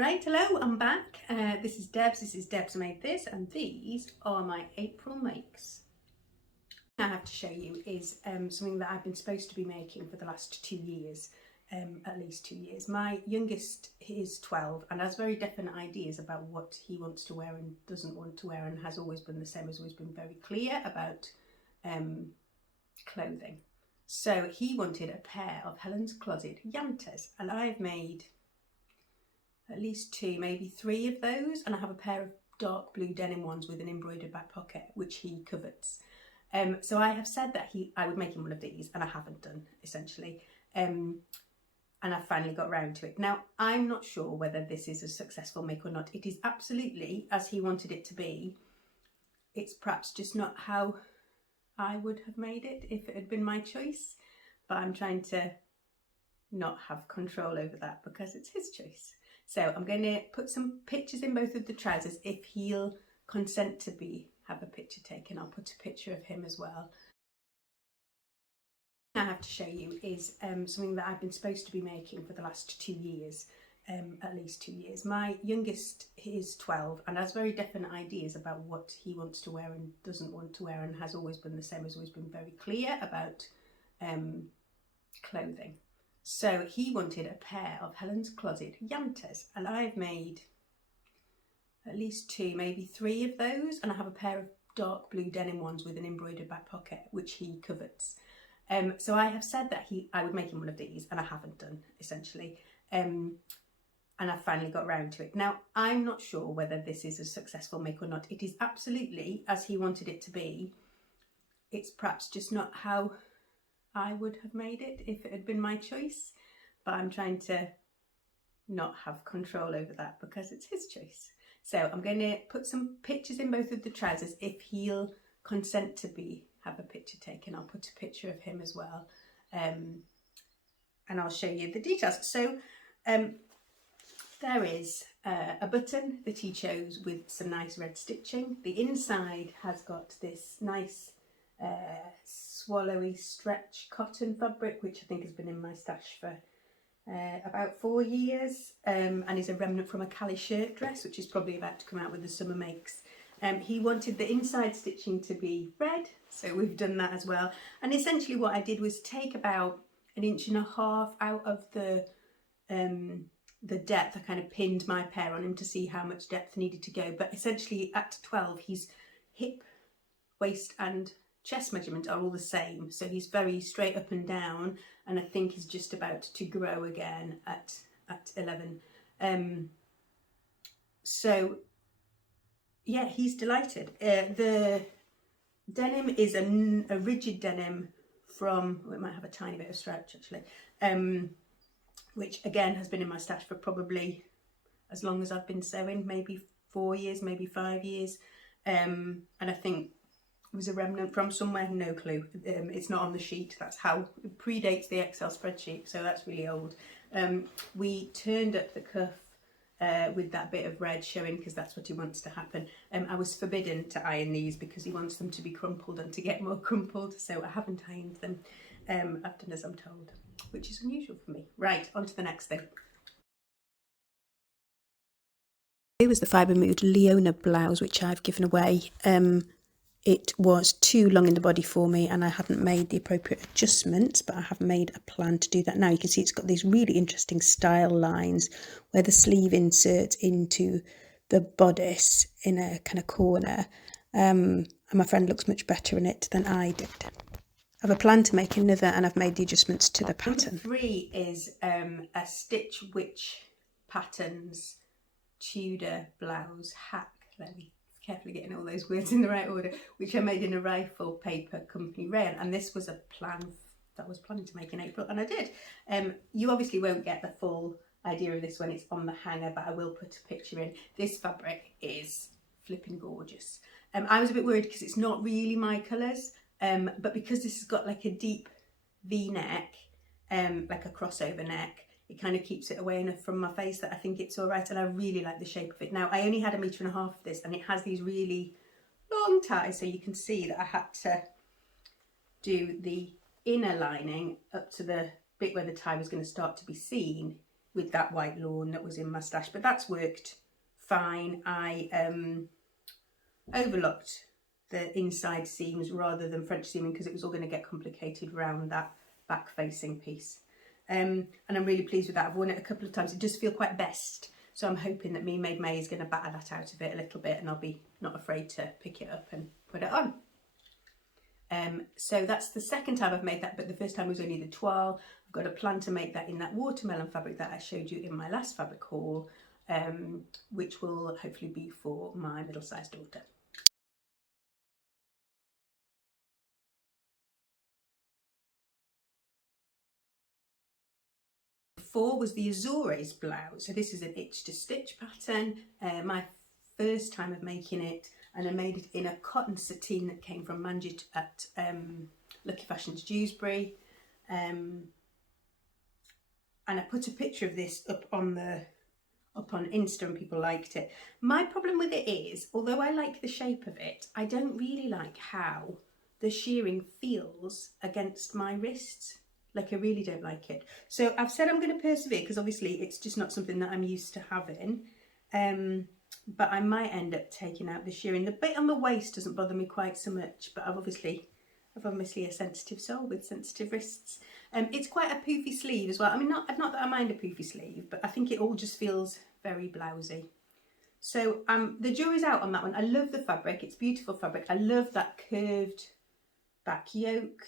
Right, hello, I'm back. This is Debs Made This, and these are my April makes. What I have to show you is something that I've been supposed to be making for the last 2 years, at least 2 years. My youngest is 12 and has very definite ideas about what he wants to wear and doesn't want to wear, and has always been the same, has always been very clear about clothing. So he wanted a pair of Helen's Closet Yantas, and I've made at least 2, maybe 3 of those, and I have a pair of dark blue denim ones with an embroidered back pocket, which he covets. So I have said that I would make him one of these, and I haven't done, essentially. And I finally got round to it. Now, I'm not sure whether this is a successful make or not. It is absolutely as he wanted it to be. It's perhaps just not how I would have made it if it had been my choice, but I'm trying to not have control over that because it's his choice. So I'm going to put some pictures in both of the trousers. If he'll consent to have a picture taken, I'll put a picture of him as well. What I have to show you is something that I've been supposed to be making for the last 2 years, at least 2 years. My youngest is 12 and has very definite ideas about what he wants to wear and doesn't want to wear, and has always been the same, has always been very clear about clothing. So he wanted a pair of Helen's Closet Yantas, and I've made at least 2, maybe 3 of those, and I have a pair of dark blue denim ones with an embroidered back pocket, which he covets. So I have said that I would make him one of these, and I haven't done, essentially. And I finally got round to it. Now, I'm not sure whether this is a successful make or not. It is absolutely as he wanted it to be. It's perhaps just not how I would have made it if it had been my choice, but I'm trying to not have control over that because it's his choice. So I'm going to put some pictures in both of the trousers. If he'll consent to have a picture taken, I'll put a picture of him as well, and I'll show you the details. So there is a button that he chose with some nice red stitching. The inside has got this nice swallowy stretch cotton fabric, which I think has been in my stash for about 4 years, and is a remnant from a Calais shirt dress, which is probably about to come out with the summer makes. He wanted the inside stitching to be red, so we've done that as well. And essentially what I did was take about 1.5 inches out of the depth. I kind of pinned my pair on him to see how much depth needed to go, but essentially at 12 his hip, waist and chest measurement are all the same, so he's very straight up and down, and I think he's just about to grow again at 11. So yeah, he's delighted. The denim is a rigid denim from, it might have a tiny bit of stretch actually, which again has been in my stash for probably as long as I've been sewing, maybe 4 years, maybe 5 years, and I think it was a remnant from somewhere, no clue. It's not on the sheet. That's how it predates the Excel spreadsheet, so that's really old. We turned up the cuff with that bit of red showing because that's what he wants to happen. I was forbidden to iron these because he wants them to be crumpled and to get more crumpled, so I haven't ironed them. I've done as I'm told, which is unusual for me. Right, on to the next thing. Here was the fibre moved Leopard blouse, which I've given away. It was too long in the body for me and I hadn't made the appropriate adjustments, but I have made a plan to do that now. You can see it's got these really interesting style lines where the sleeve inserts into the bodice in a kind of corner, and my friend looks much better in it than I did. I have a plan to make another, and I've made the adjustments to the pattern. Number 3 is a Stitch Witch Patterns Tudor blouse hack. Let me carefully getting all those words in the right order, which I made in a rifle paper company rayon, and this was a plan that I was planning to make in April, and I did. You obviously won't get the full idea of this when it's on the hanger, but I will put a picture in. This fabric is flipping gorgeous. I was a bit worried because it's not really my colours, but because this has got like a deep V-neck, like a crossover neck, it kind of keeps it away enough from my face that I think it's all right, and I really like the shape of it. Now, I only had 1.5 meters of this, and it has these really long ties, so you can see that I had to do the inner lining up to the bit where the tie was going to start to be seen with that white lawn that was in my stash, but that's worked fine. I overlocked the inside seams rather than French seaming because it was all going to get complicated around that back facing piece. And I'm really pleased with that. I've worn it a couple of times. It does feel quite best. So I'm hoping that Made May is going to batter that out of it a little bit and I'll be not afraid to pick it up and put it on. So that's the second time I've made that, but the first time was only the toile. I've got a plan to make that in that watermelon fabric that I showed you in my last fabric haul, which will hopefully be for my middle-sized daughter. Four was the Azules Blouse. So this is an itch to stitch pattern. My first time of making it, and I made it in a cotton sateen that came from Manjit at Lucky Fashions Dewsbury. And I put a picture of this up on Insta and people liked it. My problem with it is, although I like the shape of it, I don't really like how the shearing feels against my wrists. Like, I really don't like it. So I've said I'm going to persevere because obviously it's just not something that I'm used to having. But I might end up taking out the shearing. The bit on the waist doesn't bother me quite so much, but I've obviously a sensitive soul with sensitive wrists. It's quite a poofy sleeve as well. I mean, not that I mind a poofy sleeve, but I think it all just feels very blousy. So the jury's out on that one. I love the fabric. It's beautiful fabric. I love that curved back yoke.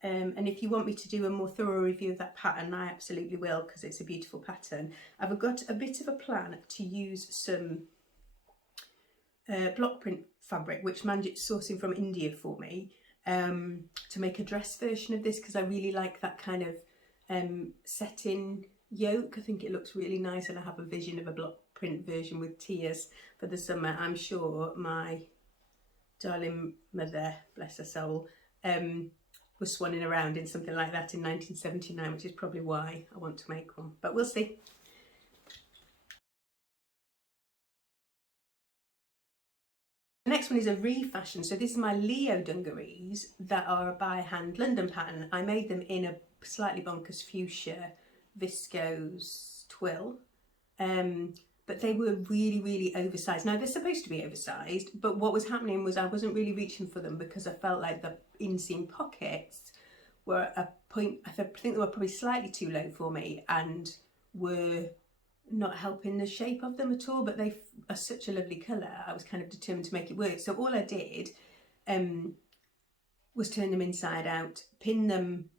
And if you want me to do a more thorough review of that pattern, I absolutely will, because it's a beautiful pattern. I've got a bit of a plan to use some block print fabric, which Manjit's sourcing from India for me, to make a dress version of this, because I really like that kind of satin yoke. I think it looks really nice, and I have a vision of a block print version with tiers for the summer. I'm sure my darling mother, bless her soul, was swanning around in something like that in 1979, which is probably why I want to make one, but we'll see. The next one is a refashion. So this is my Leopard Dungarees that are a by hand London pattern. I made them in a slightly bonkers fuchsia viscose twill, but they were really, really oversized. Now they're supposed to be oversized, but what was happening was I wasn't really reaching for them because I felt like the inseam pockets were a point, I think they were probably slightly too low for me and were not helping the shape of them at all, but they are such a lovely colour. I was kind of determined to make it work. So all I did was turn them inside out, pin them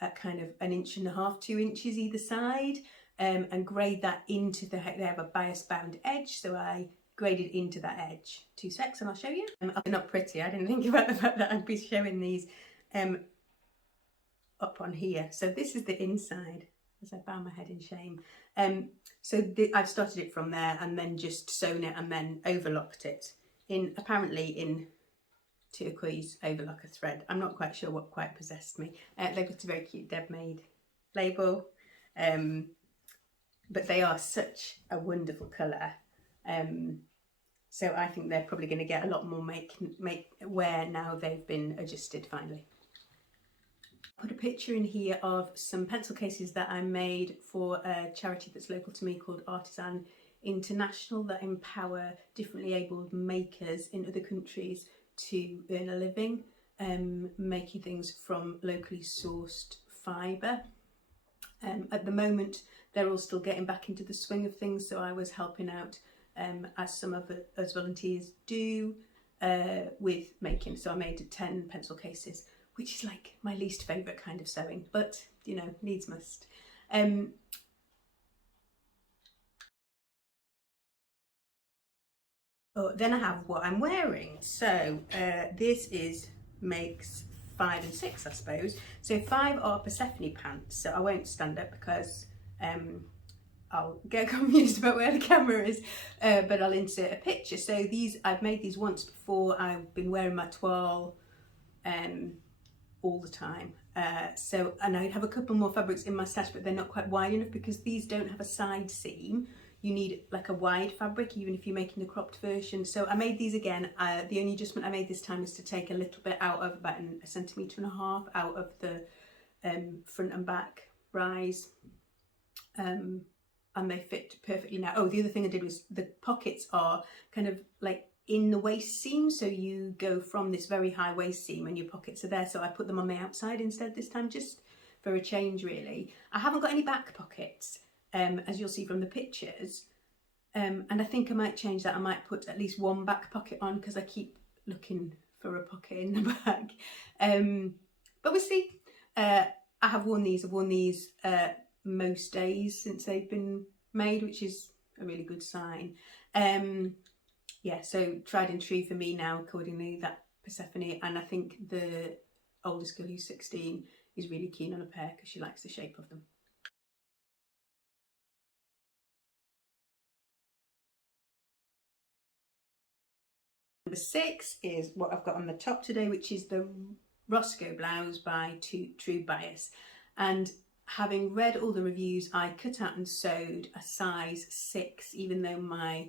at kind of 1.5 inches, 2 inches either side, and grade that into they have a bias bound edge, so I graded into that edge. 2 secs and I'll show you. They're not pretty. I didn't think about the fact that I'd be showing these up on here. So this is the inside, as I bow my head in shame. So I've started it from there and then just sewn it and then overlocked it in, apparently in turquoise overlocker thread. I'm not quite sure what quite possessed me. They've got a very cute Deb Made label. But they are such a wonderful colour. So I think they're probably going to get a lot more wear now they've been adjusted finally. I put a picture in here of some pencil cases that I made for a charity that's local to me called Artisan International, that empower differently abled makers in other countries to earn a living, making things from locally sourced fibre. At the moment, they're all still getting back into the swing of things, so I was helping out, as some of us volunteers do, with making. So I made 10 pencil cases, which is like my least favourite kind of sewing, but you know, needs must. Oh, then I have what I'm wearing. So this makes 5 and 6, I suppose. So 5 are Persephone Pants, so I won't stand up because I'll get confused about where the camera is, but I'll insert a picture. So I've made these once before. I've been wearing my toile all the time. And I have a couple more fabrics in my stash, but they're not quite wide enough because these don't have a side seam. You need like a wide fabric, even if you're making the cropped version. So I made these again. The only adjustment I made this time is to take a little bit out of about 1.5 centimetres out of the front and back rise. and they fit perfectly now. Oh, the other thing I did was the pockets are kind of like in the waist seam, so you go from this very high waist seam and your pockets are there, so I put them on my outside instead this time, just for a change really. I haven't got any back pockets, as you'll see from the pictures, and I think I might change that. I might put at least one back pocket on because I keep looking for a pocket in the back, but we'll see. I've worn these most days since they've been made, which is a really good sign. Yeah, so tried and true for me now, accordingly, that Persephone, and I think the oldest girl, who's 16, is really keen on a pair because she likes the shape of them. Number 6 is what I've got on the top today, which is the Rosco Blouse by True Bias. And having read all the reviews, I cut out and sewed a size 6, even though my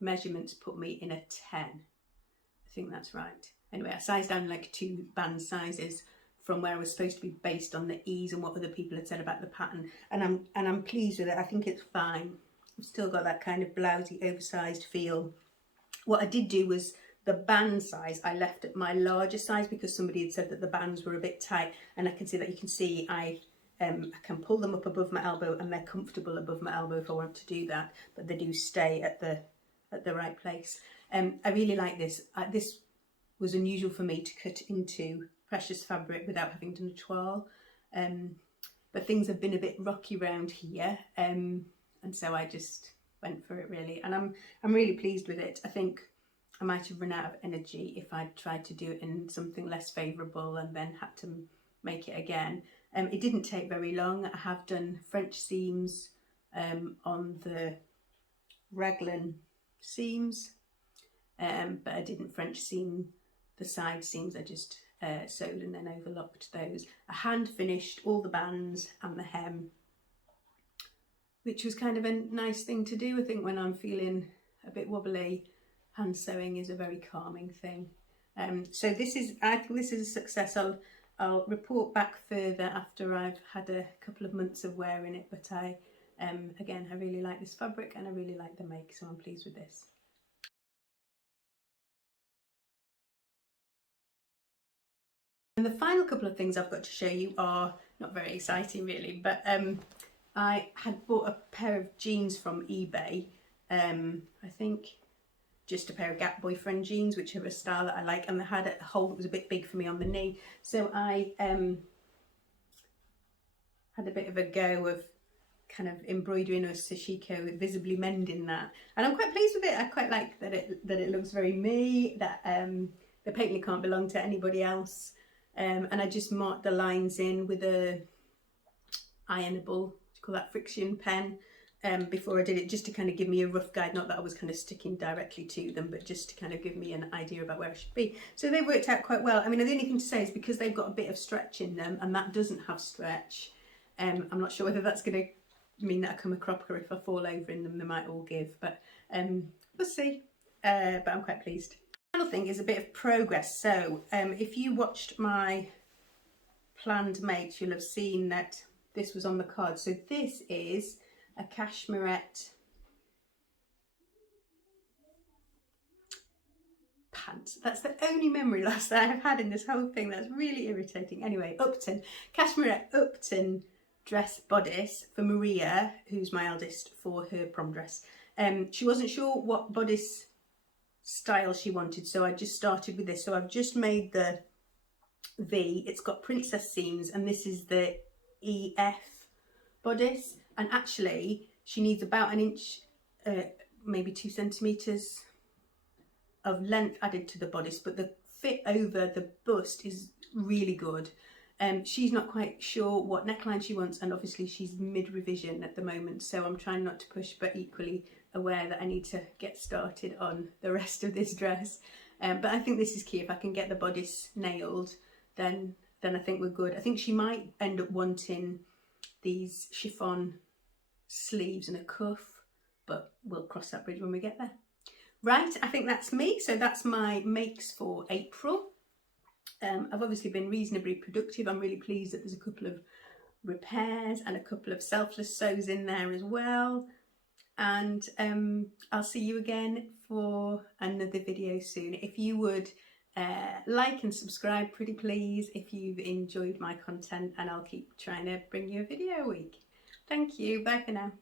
measurements put me in a 10. I think that's right. Anyway, I sized down like 2 band sizes from where I was supposed to be based on the ease and what other people had said about the pattern, and I'm pleased with it. I think it's fine. I've still got that kind of blousey, oversized feel. What I did do was the band size I left at my larger size because somebody had said that the bands were a bit tight, and I can see that. You can see I can pull them up above my elbow and they're comfortable above my elbow if I want to do that, but they do stay at the right place. I really like this. This was unusual for me to cut into precious fabric without having done a toile, but things have been a bit rocky round here, and so I just went for it really, and I'm really pleased with it. I think I might have run out of energy if I'd tried to do it in something less favourable and then had to make it again. It didn't take very long. I have done French seams on the raglan seams, but I didn't French seam the side seams. I just sewed and then overlocked those. I hand finished all the bands and the hem, which was kind of a nice thing to do. I think when I'm feeling a bit wobbly, hand sewing is a very calming thing. So I think this is a success. I'll report back further after I've had a couple of months of wearing it, but again, I really like this fabric and I really like the make, so I'm pleased with this. And the final couple of things I've got to show you are not very exciting really, but I had bought a pair of jeans from eBay, I think just a pair of Gap Boyfriend jeans, which are a style that I like, and they had a hole that was a bit big for me on the knee, so I had a bit of a go of kind of embroidering or sashiko, visibly mending that, and I'm quite pleased with it. I quite like that it looks very me, that the patently can't belong to anybody else, and I just marked the lines in with a ironable, call that friction pen, before I did it, just to kind of give me a rough guide, not that I was kind of sticking directly to them, but just to kind of give me an idea about where I should be. So they worked out quite well. I mean, the only thing to say is because they've got a bit of stretch in them and that doesn't have stretch, I'm not sure whether that's going to mean that I come a cropper. If I fall over in them, they might all give, but we'll see. But I'm quite pleased. The final thing is a bit of progress. So if you watched my planned mates, you'll have seen that this was on the card. So this is a cashmerette pant. That's the only memory loss that I've had in this whole thing. That's really irritating. Anyway, Upton, cashmerette Upton dress bodice for Maria, who's my eldest, for her prom dress. She wasn't sure what bodice style she wanted, so I just started with this. So I've just made the V. It's got princess seams, and this is the EF bodice, and actually she needs about an inch, maybe 2 centimeters of length added to the bodice, but the fit over the bust is really good. She's not quite sure what neckline she wants, and obviously she's mid-revision at the moment, so I'm trying not to push, but equally aware that I need to get started on the rest of this dress. But I think this is key. If I can get the bodice nailed, then I think we're good. I think she might end up wanting these chiffon sleeves and a cuff, but we'll cross that bridge when we get there. Right, I think that's me. So that's my makes for April. I've obviously been reasonably productive. I'm really pleased that there's a couple of repairs and a couple of selfless sews in there as well. And I'll see you again for another video soon. If you would like and subscribe, pretty please, if you've enjoyed my content, and I'll keep trying to bring you a video a week. Thank you. Bye for now.